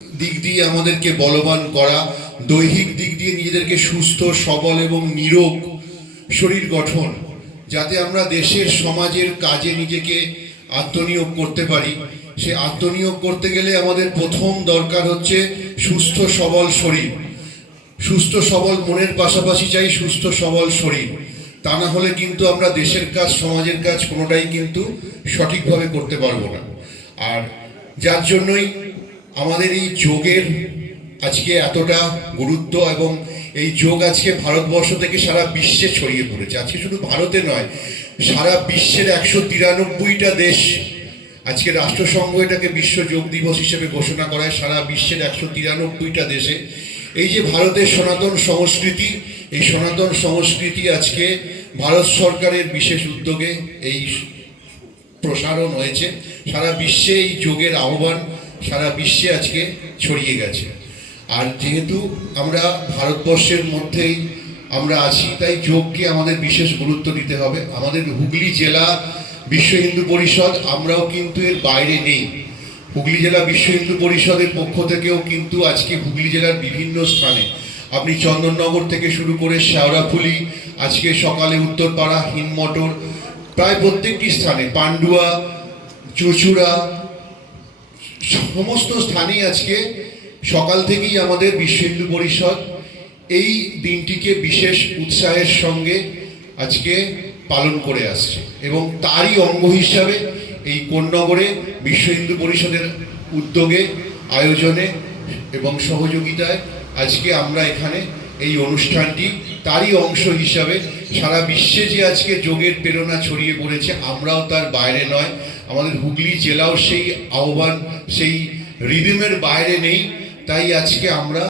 দিক দিয়ে আমাদেরকে বলবান করা, দৈহিক দিক দিয়ে নিজেদেরকে সুস্থ সবল এবং নিরোগ শরীর গঠন, যাতে আমরা দেশের সমাজের কাজে নিজেকে আত্মনিয়োগ করতে পারি। সে আত্মনিয়োগ করতে গেলে আমাদের প্রথম দরকার হচ্ছে সুস্থ সবল শরীর। সুস্থ সবল মনের পাশাপাশি চাই সুস্থ সবল শরীর। তা না হলে কিন্তু আমরা দেশের কাজ সমাজের কাজ কোনোটাই কিন্তু সঠিকভাবে করতে পারবো না। আর যার জন্যই আমাদের এই যোগের আজকে এতটা গুরুত্ব, এবং এই যোগ আজকে ভারতবর্ষ থেকে সারা বিশ্বে ছড়িয়ে পড়েছে। আজকে শুধু ভারতে নয়, সারা বিশ্বের 193টা দেশ, আজকে রাষ্ট্রসংঘ এটাকে বিশ্ব যোগ দিবস হিসেবে ঘোষণা করায়। সারা বিশ্বের 193টা দেশে এই যে ভারতের সনাতন সংস্কৃতি, এই সনাতন সংস্কৃতি আজকে ভারত সরকারের বিশেষ উদ্যোগে এই প্রসারণ হয়েছে। সারা বিশ্বে এই যোগের আহ্বান সারা বিশ্বে আজকে ছড়িয়ে গেছে। আর যেহেতু আমরা ভারতবর্ষের মধ্যেই আমরা আছি, তাই যোগকে আমাদের বিশেষ গুরুত্ব দিতে হবে। আমাদের হুগলি জেলা বিশ্ব হিন্দু পরিষদ, আমরাও কিন্তু এর বাইরে নেই। হুগলি জেলা বিশ্ব হিন্দু পরিষদের পক্ষ থেকেও কিন্তু আজকে হুগলি জেলার বিভিন্ন স্থানে, আপনি চন্দননগর থেকে শুরু করে শেওড়াফুলি, আজকে সকালে উত্তরপাড়া, হিনমটর, প্রায় প্রত্যেকটি স্থানে, পান্ডুয়া, চুঁচুড়া, সমস্ত স্থানেই আজকে সকাল থেকেই আমাদের বিশ্ব হিন্দু পরিষদ এই দিনটিকে বিশেষ উৎসাহের সঙ্গে আজকে পালন করে আসছে। এবং তারই অঙ্গ হিসাবে এই কোন্নগরে বিশ্ব হিন্দু পরিষদের উদ্যোগে, আয়োজনে এবং সহযোগিতায় আজকে আমরা এখানে এই অনুষ্ঠানটি তারই অংশ হিসাবে সারা বিশ্বে যে আজকে যোগের প্রেরণা ছড়িয়ে পড়েছে, আমরাও তার বাইরে নয়। আমাদের হুগলি জেলাও সেই আহ্বান, সেই রিদিমের বাইরে নেই। তাই আজকে আমরা